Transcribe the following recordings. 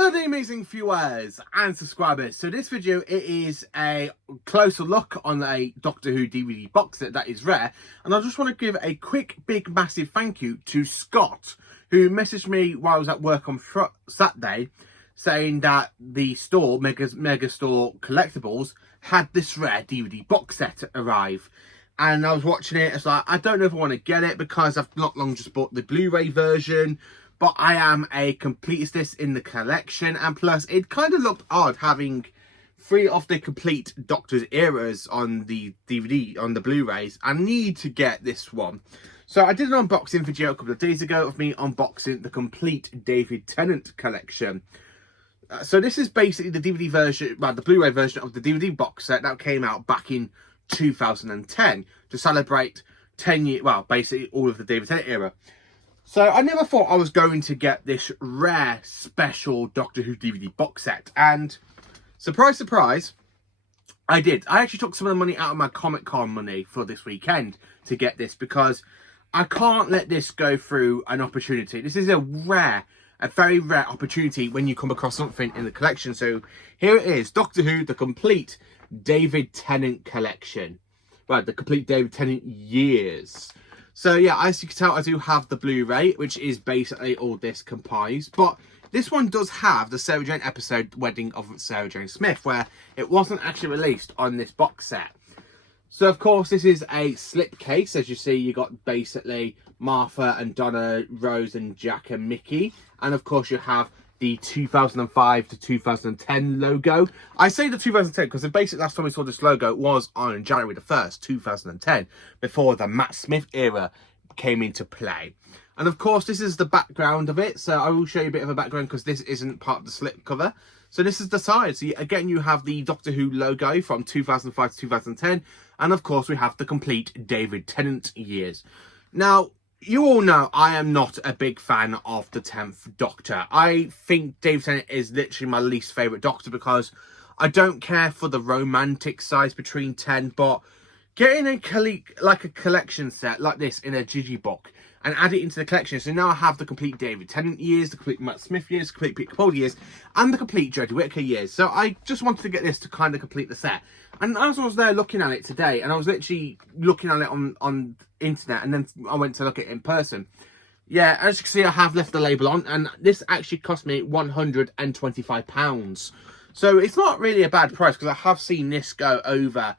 Hello there amazing viewers and subscribers. So this video, it is a closer look on a Doctor Who DVD box set that is rare, and I just want to give a quick big massive thank you to Scott, who messaged me while I was at work on Saturday saying that the store, Mega Store Collectibles, had this rare DVD box set arrive. And I was watching it, it's like, I don't know if I want to get it because I've not long just bought the Blu-ray version, but I am a completist in the collection, and plus it kind of looked odd having 3 of the complete Doctor's eras on the DVD, on the Blu-rays. I need to get this one. So I did an unboxing video a couple of days ago of me unboxing the Complete David Tennant collection. So this is basically the DVD version, well, the Blu-ray version of the DVD box set that came out back in 2010 to celebrate 10 years, well, basically all of the David Tennant era. So I never thought I was going to get this rare special Doctor Who DVD box set, and surprise, surprise, I did. I actually took some of the money out of my Comic-Con money for this weekend to get this, because I can't let this go through an opportunity. This is a very rare opportunity when you come across something in the collection. So here it is, Doctor Who, the Complete David Tennant collection. Right, the Complete David Tennant Years. So yeah, as you can tell, I do have the Blu-ray, which is basically all this comprised. But this one does have the Sarah Jane episode, Wedding of Sarah Jane Smith, where it wasn't actually released on this box set. So of course, this is a slipcase. As you see, you got basically Martha and Donna, Rose and Jack and Mickey. And of course, you have the 2005 to 2010 logo. I say the 2010 because the basic last time we saw this logo was on January the 1st, 2010, before the Matt Smith era came into play. And of course, this is the background of it. So I will show you a bit of a background because this isn't part of the slip cover. So this is the side. So again, you have the Doctor Who logo from 2005 to 2010. And of course, we have the Complete David Tennant Years. Now, you all know I am not a big fan of the 10th Doctor. I think David Tennant is literally my least favourite Doctor because I don't care for the romantic sides between 10, but getting a collection set like this in a digibook and add it into the collection. So now I have the Complete David Tennant Years, the Complete Matt Smith Years, the Complete Peter Capaldi Years, and the Complete Jodie Whittaker Years. So I just wanted to get this to kind of complete the set. And as I was there looking at it today, and I was literally looking at it on internet, and then I went to look at it in person. Yeah, as you can see, I have left the label on, and this actually cost me £125. So it's not really a bad price, because I have seen this go over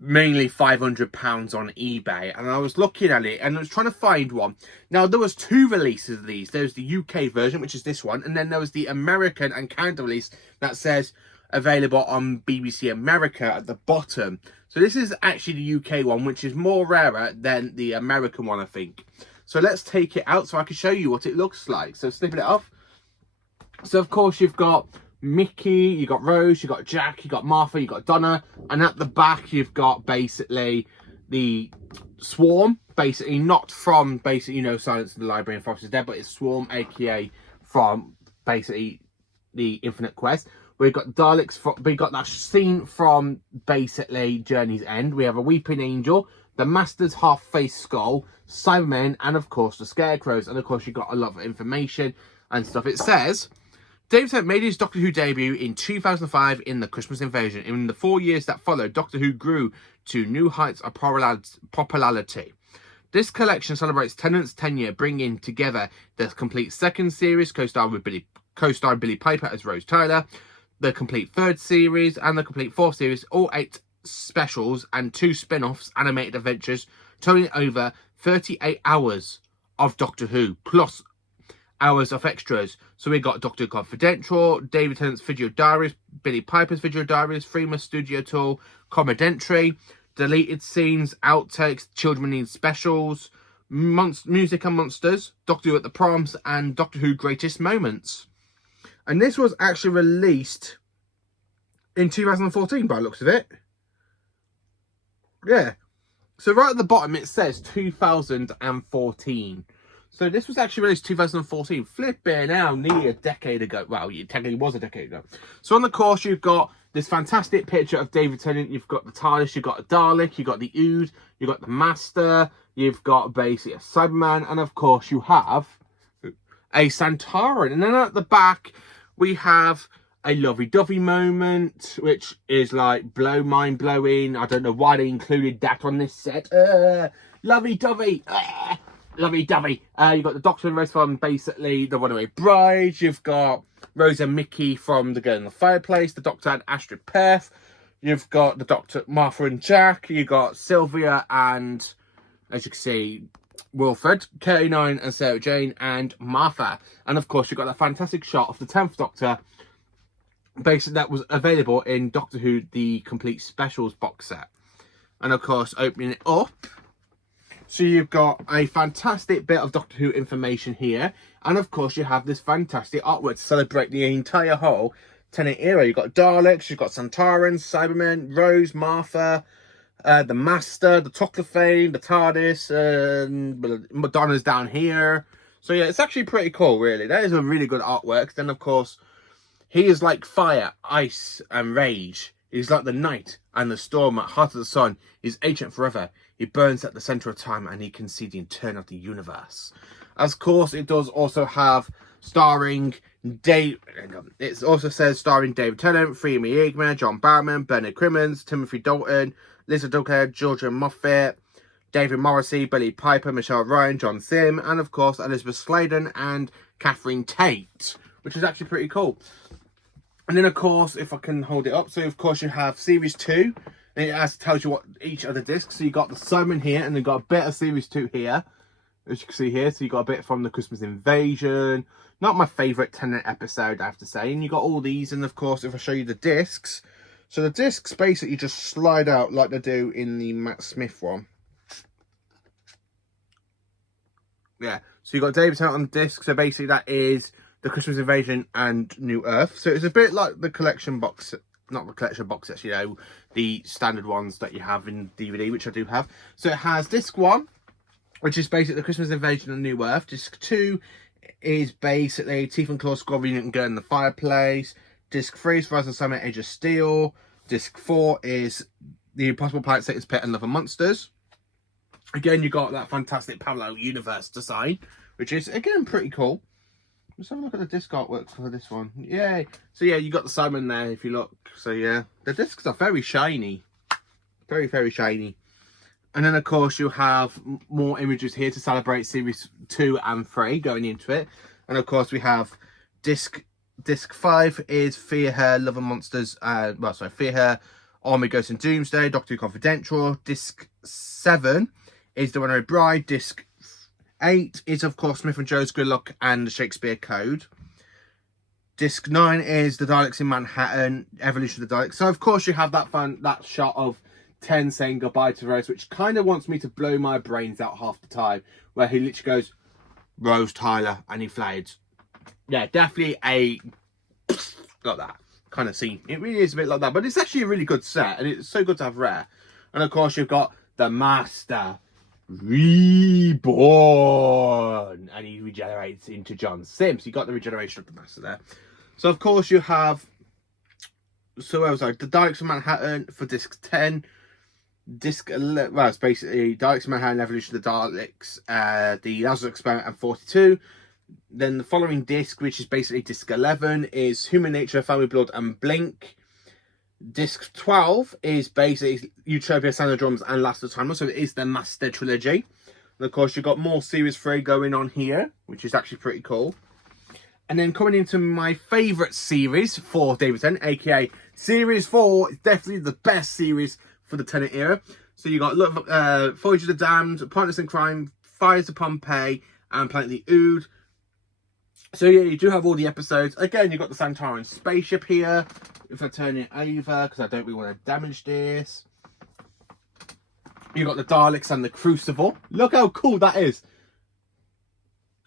mainly £500 on eBay, and I was looking at it and I was trying to find one. Now there was 2 releases of these. There's the UK version, which is this one, and then there was the American and Canada release that says available on BBC America at the bottom. So this is actually the UK one, which is more rarer than the American one, I think. So let's take it out so I can show you what it looks like. So snipping it off. So of course you've got Mickey, you got Rose, you got Jack, you got Martha, you got Donna, and at the back you've got basically the Swarm, basically not from basically, you know, Silence of the Library and Forest is Dead, but it's Swarm, aka from basically the Infinite Quest. We've got Daleks, we got that scene from basically Journey's End. We have a Weeping Angel, the Master's half-faced skull, Cybermen, and of course the Scarecrows. And of course you've got a lot of information and stuff. It says, David Tennant made his Doctor Who debut in 2005 in the Christmas Invasion. In the 4 years that followed, Doctor Who grew to new heights of popularity. This collection celebrates Tennant's tenure, bringing together the complete second series, co-starring Billy Piper as Rose Tyler, the complete third series, and the complete fourth series, all 8 specials and 2 spin-offs, animated adventures, totaling over 38 hours of Doctor Who, plus hours of extras. So we got Doctor Who Confidential, David Tennant's Video Diaries, Billy Piper's Video Diaries, Freema Studio Tour, Commentary, deleted scenes, outtakes, Children Need Specials, Music and Monsters, Doctor Who at the Proms, and Doctor Who Greatest Moments. And this was actually released in 2014 by the looks of it. Yeah. So right at the bottom it says 2014. So this was actually released 2014. Flipping out, nearly a decade ago. Well, it technically was a decade ago. So on the course, you've got this fantastic picture of David Tennant. You've got the TARDIS, you've got a Dalek, you've got the Ood, you've got the Master, you've got basically a Cyberman, and of course you have a Santaran. And then at the back, We have a lovey-dovey moment, which is like mind-blowing. I don't know why they included that on this set. Lovey-dovey. Lovey-dovey. You've got the Doctor and Rose from basically the Runaway Bride. You've got Rose and Mickey from The Girl in the Fireplace. The Doctor and Astrid Perth. You've got the Doctor, Martha and Jack. You've got Sylvia and, as you can see, Wilfred, K9 and Sarah Jane and Martha. And of course, you've got that fantastic shot of the 10th Doctor, basically that was available in Doctor Who, the Complete Specials box set. And of course, opening it up, so you've got a fantastic bit of Doctor Who information here. And of course, you have this fantastic artwork to celebrate the entire whole Tennant era. You've got Daleks, you've got Santarans, Cybermen, Rose, Martha, the Master, the Toclafane, the TARDIS, Madonna's down here. So yeah, it's actually pretty cool, really. That is a really good artwork. Then of course, he is like fire, ice, and rage. He's like the night and the storm at heart of the sun. He's ancient forever. He burns at the centre of time, and he can see the internal of the universe. Of course, it does also have starring Dave. It also says starring David Tennant, Freema Yeager, John Barrowman, Bernard Crimmins, Timothy Dalton, Lisa Ducker, Georgia Moffat, David Morrissey, Billy Piper, Michelle Ryan, John Sim, and of course Elizabeth Sladen and Catherine Tate, which is actually pretty cool. And then of course, if I can hold it up, so of course you have Series 2, and it tells you what each of the discs. So you got the Simon here, and then got a bit of Series 2 here, as you can see here. So you got a bit from the Christmas Invasion. Not my favourite Tennant episode, I have to say. And you got all these, and of course, if I show you the discs, so the discs basically just slide out like they do in the Matt Smith one. Yeah, so you got David Tennant on the disc. So basically, that is the Christmas Invasion and New Earth. So it's a bit like the collection box, not the collection box sets, you know, the standard ones that you have in DVD, which I do have. So it has disc 1, which is basically the Christmas Invasion and New Earth. Disc 2 is basically Teeth and Claw, Scorpion and Girl in the Fireplace. Disc 3 is Rise of Simon, Age of Steel. Disc 4 is The Impossible Planet, Satan's Pit and Love and Monsters. Again, you got that fantastic parallel universe design, which is, again, pretty cool. Let's have a look at the disc artwork for this one. Yay! So yeah, you got the Simon there if you look. So yeah, the discs are very shiny. Very, very shiny. And then of course you have more images here to celebrate Series 2 and 3 going into it. And of course we have disc 5 is Fear Her, Love and Monsters. Fear Her, Army, Ghosts and Doomsday, Doctor Who Confidential. Disc 7 is The Runaway Bride. Disc 8 is, of course, Smith and Joe's Good Luck and the Shakespeare Code. Disc 9 is The Daleks in Manhattan, Evolution of the Daleks. So, of course, you have that shot of Ten saying goodbye to Rose, which kind of wants me to blow my brains out half the time, where he literally goes, Rose Tyler, and he flies. Yeah, definitely a like that kind of scene. It really is a bit like that, but it's actually a really good set, and it's so good to have Rare. And, of course, you've got the Master Reborn, and he regenerates into John Sims. You got the regeneration of the Master there. So of course you have, so where was I? The Daleks of Manhattan for disc 10. Disc 11, well, it's basically Daleks of Manhattan, Evolution of the Daleks, the Lazarus Experiment and 42. Then the following disc, which is basically disc 11, is Human Nature, Family Blood and Blink. Disc 12 is basically Utopia, Sound of Drums and Last of Time. So it is the Master Trilogy. And of course, you've got more Series 3 going on here, which is actually pretty cool. And then coming into my favourite series for David Tennant, aka Series 4, is definitely the best series for the Tennant era. So you got Voyage of the Damned, Partners in Crime, Fires of Pompeii, and Planet of the Ood. So yeah, you do have all the episodes. Again, you've got the Santaran spaceship here. If I turn it over, because I don't really want to damage this. You've got the Daleks and the Crucible. Look how cool that is.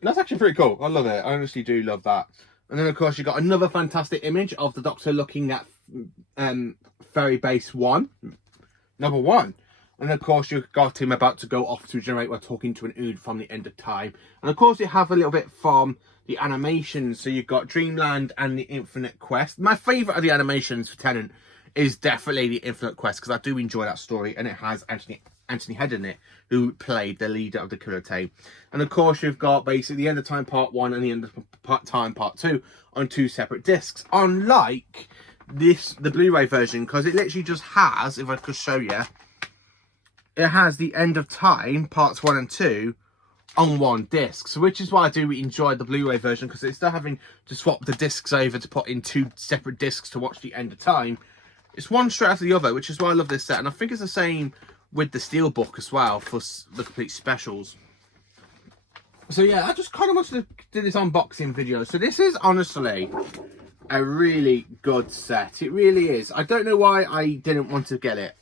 That's actually pretty cool. I love it. I honestly do love that. And then, of course, you've got another fantastic image of the Doctor looking at Ferry Base 1. Number 1. And, of course, you've got him about to go off to regenerate while talking to an Ood from the end of time. And, of course, you have a little bit from the animations. So you've got Dreamland and the Infinite Quest. My favourite of the animations for Tennant is definitely the Infinite Quest, because I do enjoy that story, and it has Anthony Head in it, who played the leader of the Killer Team. And of course, you've got basically the End of Time Part 1 and the End of Time Part 2 on 2 separate discs. Unlike the Blu-ray version, because it literally just has, if I could show you, it has the End of Time Parts 1 and 2 on 1 disc. So which is why I do enjoy the Blu-ray version, because it's still having to swap the discs over to put in 2 separate discs to watch the End of Time. It's one straight after the other, which is why I love this set. And I think it's the same with the Steelbook as well for the complete specials. So yeah, I just kind of wanted to do this unboxing video. So this is honestly a really good set. It really is. I don't know why I didn't want to get it.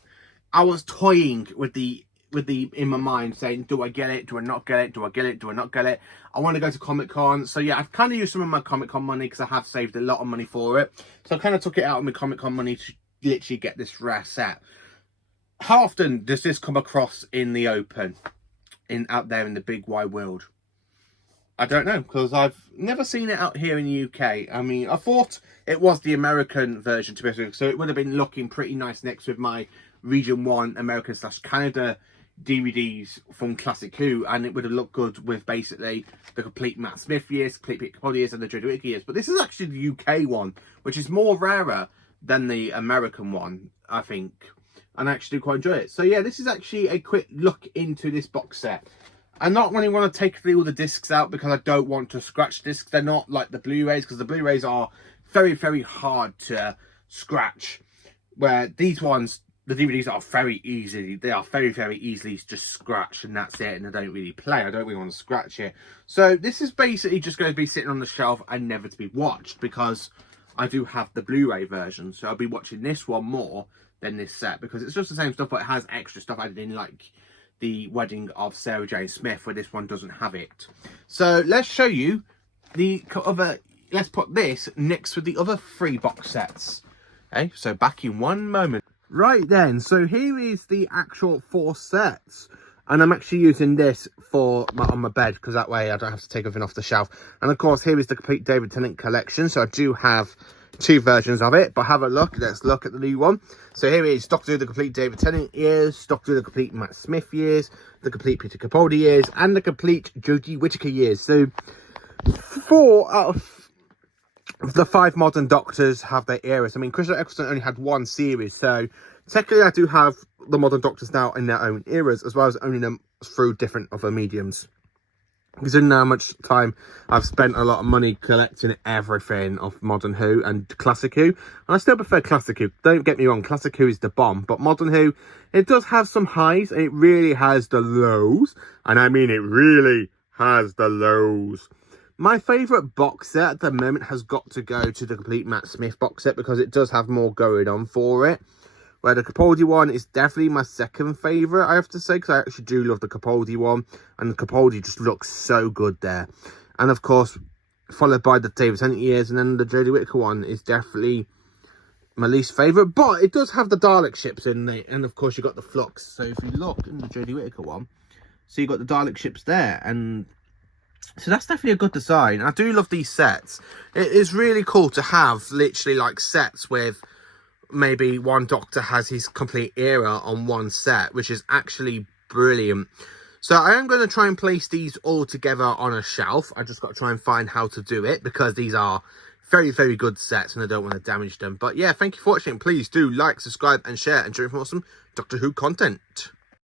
I was toying with the in my mind, saying, do I get it? Do I not get it? Do I get it? Do I not get it? I want to go to Comic-Con. So yeah, I've kind of used some of my Comic-Con money, because I have saved a lot of money for it. So I kind of took it out of my Comic-Con money to literally get this rare set. How often does this come across in the open, out there in the big wide world? I don't know, because I've never seen it out here in the UK. I mean, I thought it was the American version, to be honest, so it would have been looking pretty nice next with my Region 1 American/Canada DVDs from Classic Who, and it would have looked good with basically the complete Matt Smith years, complete Peter Capaldi years, and the Jodie Whittaker years. But this is actually the UK one, which is more rarer than the American one, I think. And I actually do quite enjoy it. So yeah, this is actually a quick look into this box set. I not really want to take all the discs out, because I don't want to scratch discs. They're not like the Blu-rays, because the Blu-rays are very, very hard to scratch. Where these ones, the DVDs are very easy. They are very, very easily just scratched, and that's it. And I don't really play. I don't really want to scratch it. So this is basically just going to be sitting on the shelf and never to be watched, because I do have the Blu-ray version. So I'll be watching this one more than this set, because it's just the same stuff, but it has extra stuff added in, like the wedding of Sarah Jane Smith, where this one doesn't have it. So let's show you the other. Let's put this next with the other 3 box sets. Okay, so back in one moment. Right then, so here is the actual 4 sets, and I'm actually using this for on my bed, because that way I don't have to take everything off the shelf. And of course, here is the complete David Tennant collection. So I do have 2 versions of it, but have a look. Let's look at the new one. So here is Doctor Who, the complete David Tennant years, Doctor Who, the complete Matt Smith years, the complete Peter Capaldi years, and the complete Jodie Whittaker years. So 4 out of the 5 modern Doctors have their eras. I mean, Christopher Eccleston only had 1 series, so technically I do have the modern Doctors now in their own eras, as well as owning them through different other mediums. Because I know how much time I've spent a lot of money collecting everything of Modern Who and Classic Who. And I still prefer Classic Who. Don't get me wrong, Classic Who is the bomb. But Modern Who, it does have some highs. And it really has the lows. And I mean, it really has the lows. My favourite box set at the moment has got to go to the complete Matt Smith box set, because it does have more going on for it. Where the Capaldi one is definitely my second favourite, I have to say, because I actually do love the Capaldi one. And the Capaldi just looks so good there. And of course, followed by the David Tennant years, and then the Jodie Whittaker one is definitely my least favourite. But it does have the Dalek ships in it, and of course you got the Flux. So if you look in the Jodie Whittaker one, so you got the Dalek ships there, and so that's definitely a good design. I do love these sets. It is really cool to have literally like sets with maybe one Doctor has his complete era on one set, which is actually brilliant. So I am going to try and place these all together on a shelf. I just got to try and find how to do it, because these are very, very good sets and I don't want to damage them. But yeah, thank you for watching. Please do like, subscribe and share, and join for more awesome Doctor Who content.